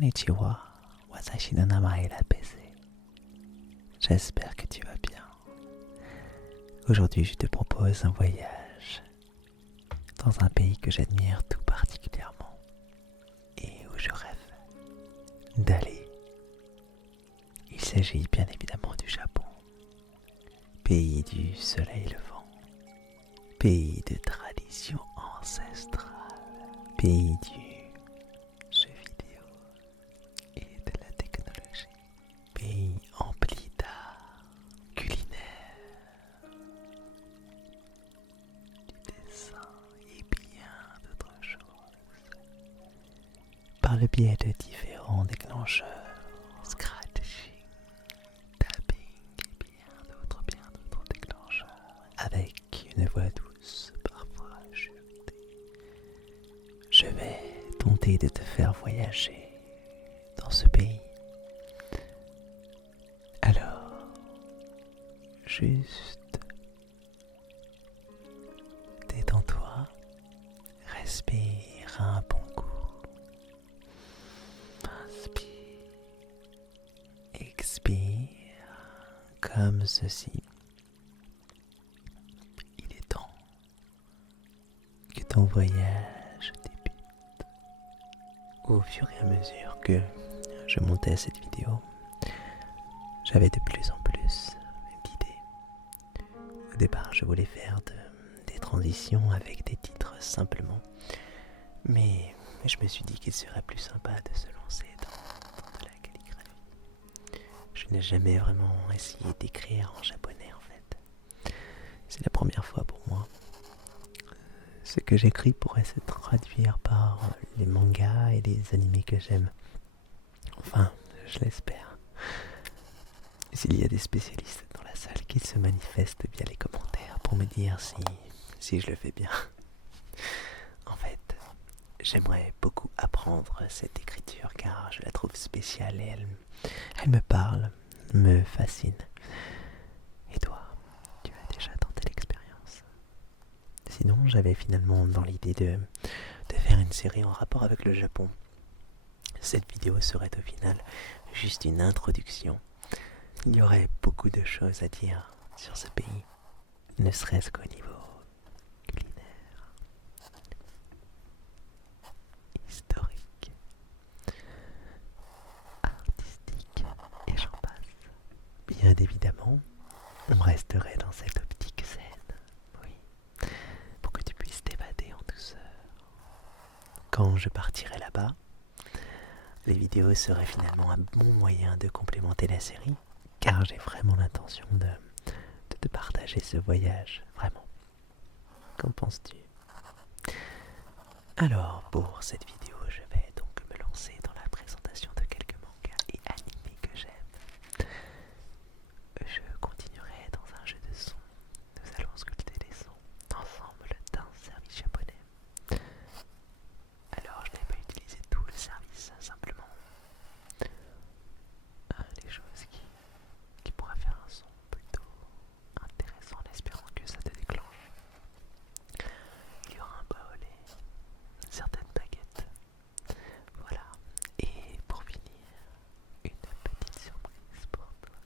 Konnichiwa, Watashi no namae est PC. J'espère que tu vas bien. Aujourd'hui, je te propose un voyage dans un pays que j'admire tout particulièrement et où je rêve d'aller. Il s'agit bien évidemment du Japon, pays du soleil levant, pays de tradition ancestrale, pays du jeu vidéo et de la technologie, pays empli d'art culinaire, du dessin et bien d'autres choses, par le biais de différents déclencheurs, scratching, tapping et bien d'autres déclencheurs, avec une voix douce, parfois chutée. Je vais tenter de te faire voyager dans ce pays. Alors, juste détends-toi, respire un bon coup, inspire, expire, comme ceci. Il est temps que ton voyage débute. Au fur et à mesure que je montais cette vidéo, j'avais de plus en plus d'idées. Au départ, je voulais faire des transitions avec des titres simplement, mais je me suis dit qu'il serait plus sympa de se lancer dans de la calligraphie. Je n'ai jamais vraiment essayé d'écrire en japonais en fait. C'est la première fois pour moi. Ce que j'écris pourrait se traduire par les mangas et les animés que j'aime. Enfin, je l'espère. S'il y a des spécialistes dans la salle qui se manifestent via les commentaires pour me dire si je le fais bien. En fait, j'aimerais beaucoup apprendre cette écriture car je la trouve spéciale et elle me parle, me fascine. Et toi, tu as déjà tenté l'expérience? Sinon, j'avais finalement dans l'idée de faire une série en rapport avec le Japon. Cette vidéo serait au final juste une introduction. Il y aurait beaucoup de choses à dire sur ce pays, ne serait-ce qu'au niveau culinaire, historique, artistique et j'en passe. Bien évidemment, on resterait dans cette optique saine, oui, pour que tu puisses t'évader en douceur. Quand je partirai là-bas, les vidéos seraient finalement un bon moyen de complémenter la série, car j'ai vraiment l'intention de te partager ce voyage, vraiment. Qu'en penses-tu? Alors, pour cette vidéo, je vais donc me lancer dans la présentation de quelques mangas et animés que j'aime. Je continuerai dans un jeu de sons. Nous allons sculpter des sons ensemble d'un service japonais. Alors, je n'ai pas utilisé tout le service, simplement les choses qui pourraient faire un son plutôt intéressant en espérant que ça te déclenche. Il y aura un bol et certaines baguettes. Voilà. Et pour finir, une petite surprise pour toi.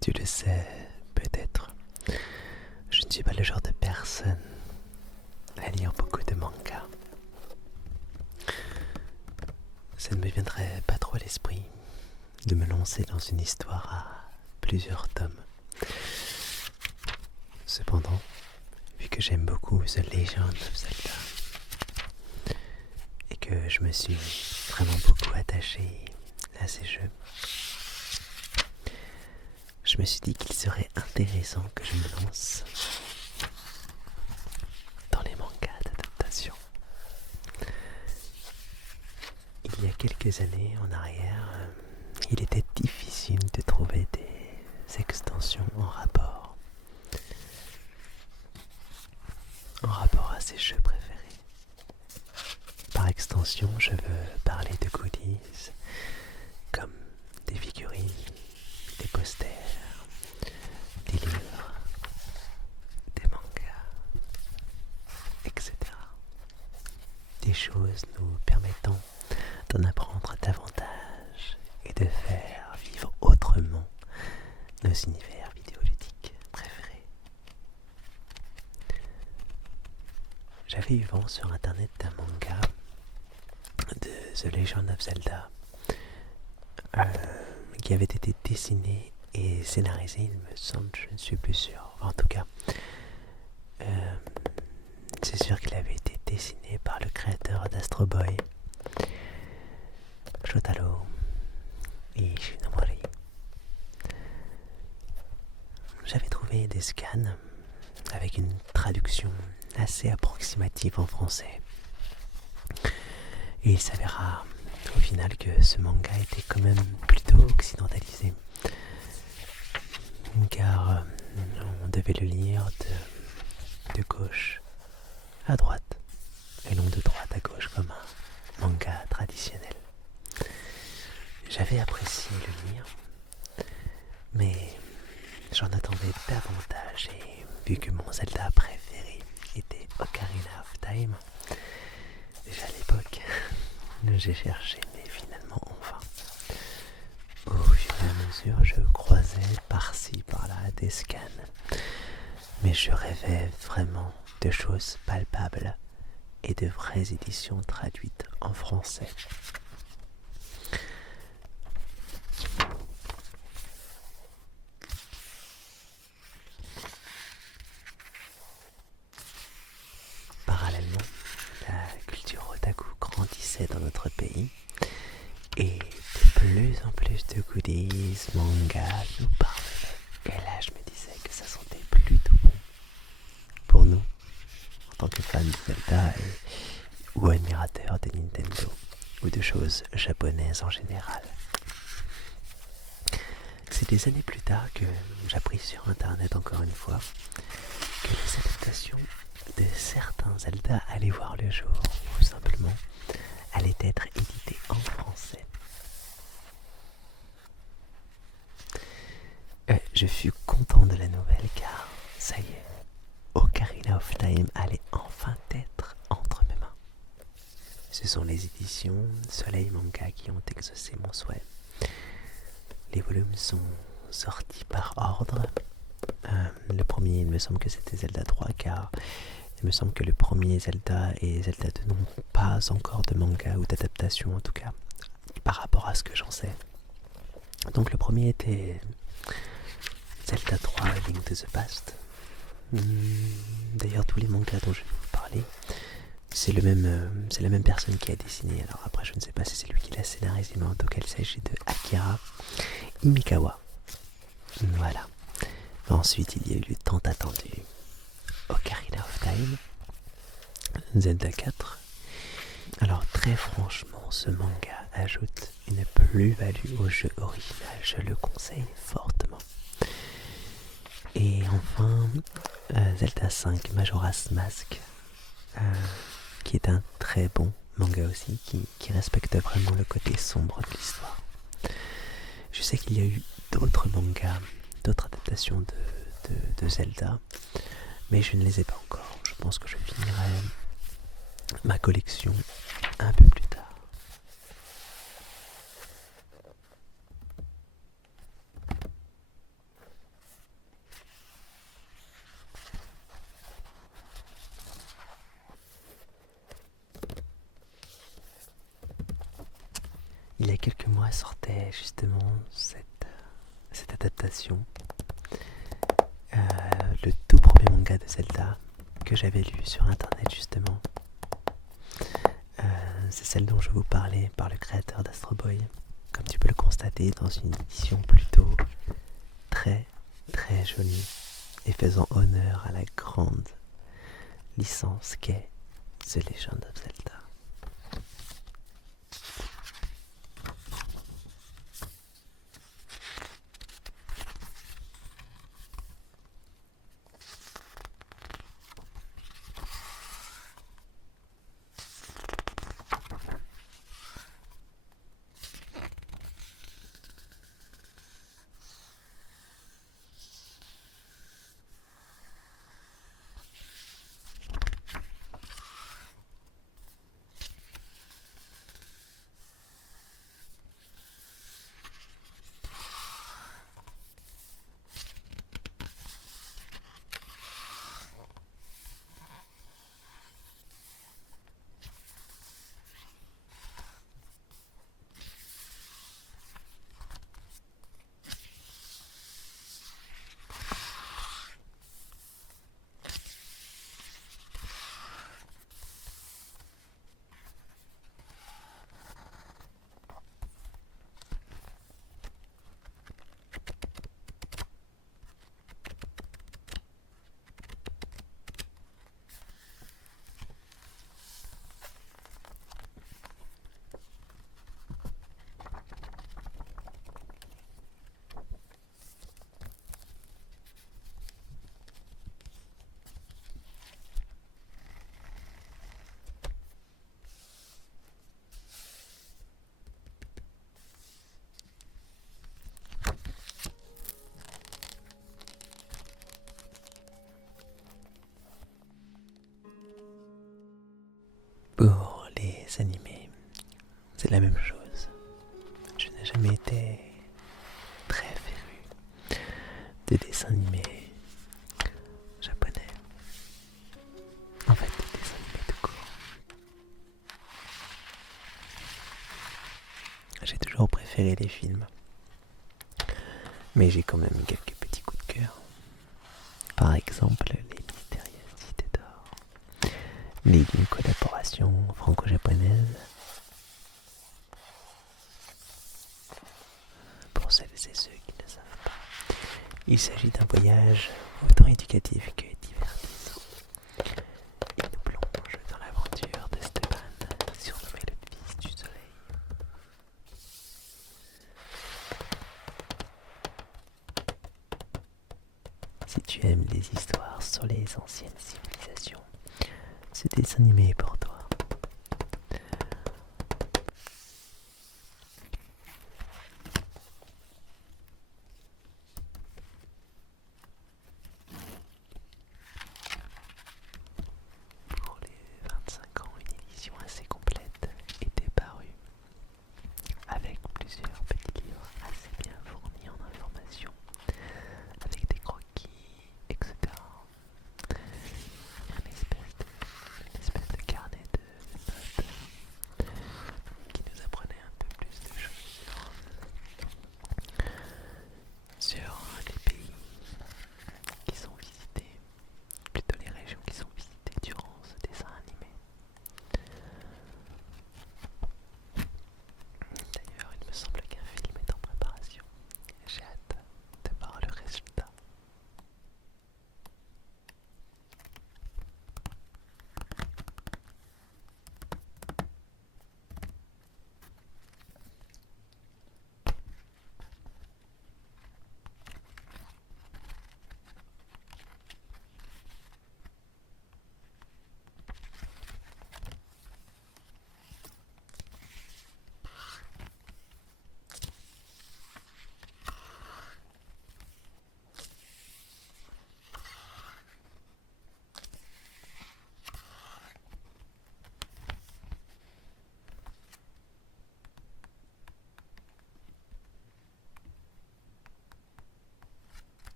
Tu le sais, peut-être, je ne suis pas le genre de personne à lire beaucoup de mangas. Ça ne me viendrait pas trop à l'esprit. de me lancer dans une histoire à plusieurs tomes. Cependant, vu que j'aime beaucoup The Legend of Zelda et que je me suis vraiment beaucoup attaché à ces jeux, je me suis dit qu'il serait intéressant que je me lance dans les mangas d'adaptation. Il y a quelques années en arrière, il était difficile de trouver des extensions en rapport à ses jeux préférés. Par extension, je veux parler de goodies comme des figurines, des posters, des livres, des mangas, etc. Des choses nous permettant d'en apprendre davantage et de faire vivre autrement nos univers vidéoludiques préférés. J'avais eu vent sur internet d'un manga de The Legend of Zelda qui avait été dessiné et scénarisé, il me semble, je ne suis plus sûr. En tout cas, c'est sûr qu'il avait été dessiné par le créateur d'Astro Boy, Shotaro Ishinomori. J'avais trouvé des scans avec une traduction assez approximative en français. Et il s'avéra au final que ce manga était quand même plutôt occidentalisé. Car on devait le lire de gauche à droite et non de droite à gauche comme un manga traditionnel. J'avais apprécié le lire, mais j'en attendais davantage et vu que mon Zelda préféré était Ocarina of Time, déjà à l'époque, j'ai cherché mais finalement enfin. Au fur et à mesure, je croisais par-ci par-là des scans, mais je rêvais vraiment de choses palpables et de vraies éditions traduites en français. Parallèlement, la culture otaku grandissait dans notre pays et de plus en plus de goodies, mangas nous parvenaient. Et là, je me disais que ça sentait plutôt bon pour nous, en tant que fans de Zelda ou admirateurs de Nintendo ou de choses japonaises en général. C'est des années plus tard que j'appris sur internet encore une fois que les adaptations de certains Zelda allaient voir le jour, ou simplement allaient être éditées en français. Je fus content de la nouvelle car, ça y est, Ocarina of Time allait enfin être entre mes mains. Ce sont les éditions Soleil Manga qui ont exaucé mon souhait. Les volumes sont sortis par ordre. Le premier, il me semble que c'était Zelda 3 car il me semble que le premier Zelda et Zelda 2 n'ont pas encore de manga ou d'adaptation en tout cas par rapport à ce que j'en sais. Donc le premier était Zelda 3 Link to the Past. D'ailleurs tous les mangas dont je vais vous parler, c'est la même personne qui a dessiné. Alors après je ne sais pas si c'est lui qui l'a scénarisé, mais en tout cas il s'agit de Akira Imikawa. Voilà. Ensuite il y a eu le tant attendu Ocarina of Time, Zelda 4. Alors très franchement, ce manga ajoute une plus-value au jeu original, je le conseille fortement. Et enfin, Zelda 5 Majora's Mask, qui est un très bon manga aussi, qui respecte vraiment le côté sombre de l'histoire. Je sais qu'il y a eu d'autres mangas, d'autres adaptations de Zelda, mais je ne les ai pas encore. Je pense que je finirai ma collection un peu plus tard. il y a quelques mois sortait justement cette adaptation, le tout premier manga de Zelda que j'avais lu sur internet justement. C'est celle dont je vous parlais par le créateur d'Astro Boy, comme tu peux le constater dans une édition plutôt très très jolie et faisant honneur à la grande licence qu'est The Legend of Zelda. Pour les animés, c'est la même chose. Je n'ai jamais été très féru des dessins animés japonais. En fait, des dessins animés tout court. J'ai toujours préféré les films. Mais j'ai quand même quelques petits coups de cœur. Par exemple, Les Mystérieuses Cités d'Or, né d'une collaboration franco-japonaise. Pour celles et ceux qui ne savent pas, il s'agit d'un voyage autant éducatif que divertissant. Il nous plonge dans l'aventure de Stepan, surnommé le fils du soleil. Si tu aimes les histoires sur les anciennes civilisations, ce dessin animé est pour toi. Pour les 25 ans, une édition assez complète était parue, avec plusieurs petits livres assez bien fournis en informations, avec des croquis, etc. Une espèce de carnet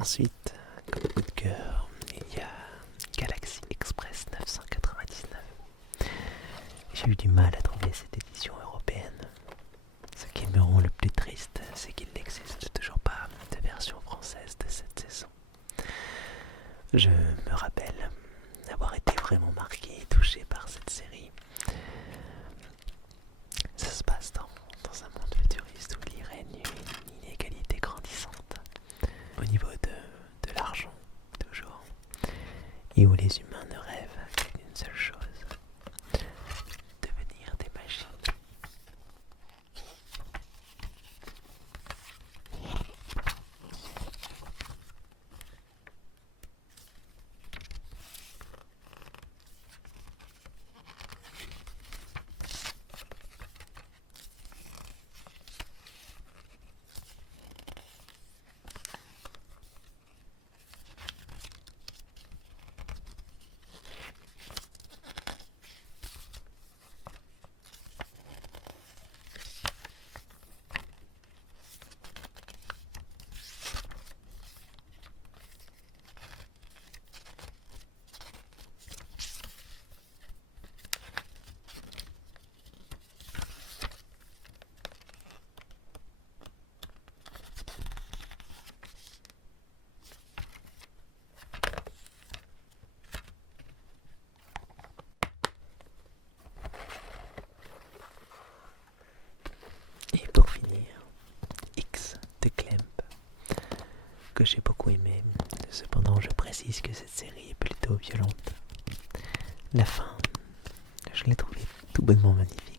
Ensuite, comme coup de cœur, il y a Galaxy Express 999. J'ai eu du mal à trouver cette édition européenne. Ce qui me rend le plus triste, c'est qu'il n'existe toujours pas de version française de cette saison. Je me rappelle avoir été vraiment marqué et touché par cette série. Ça se passe dans un monde futuriste où il règne une inégalité grandissante au niveau de l'argent, toujours, et où les humains ne rêvent que d'une seule chose, devenir des machines. Et pour finir, X de Clemp, que j'ai beaucoup aimé. Cependant, je précise que cette série est plutôt violente. La fin, je l'ai trouvée tout bonnement magnifique.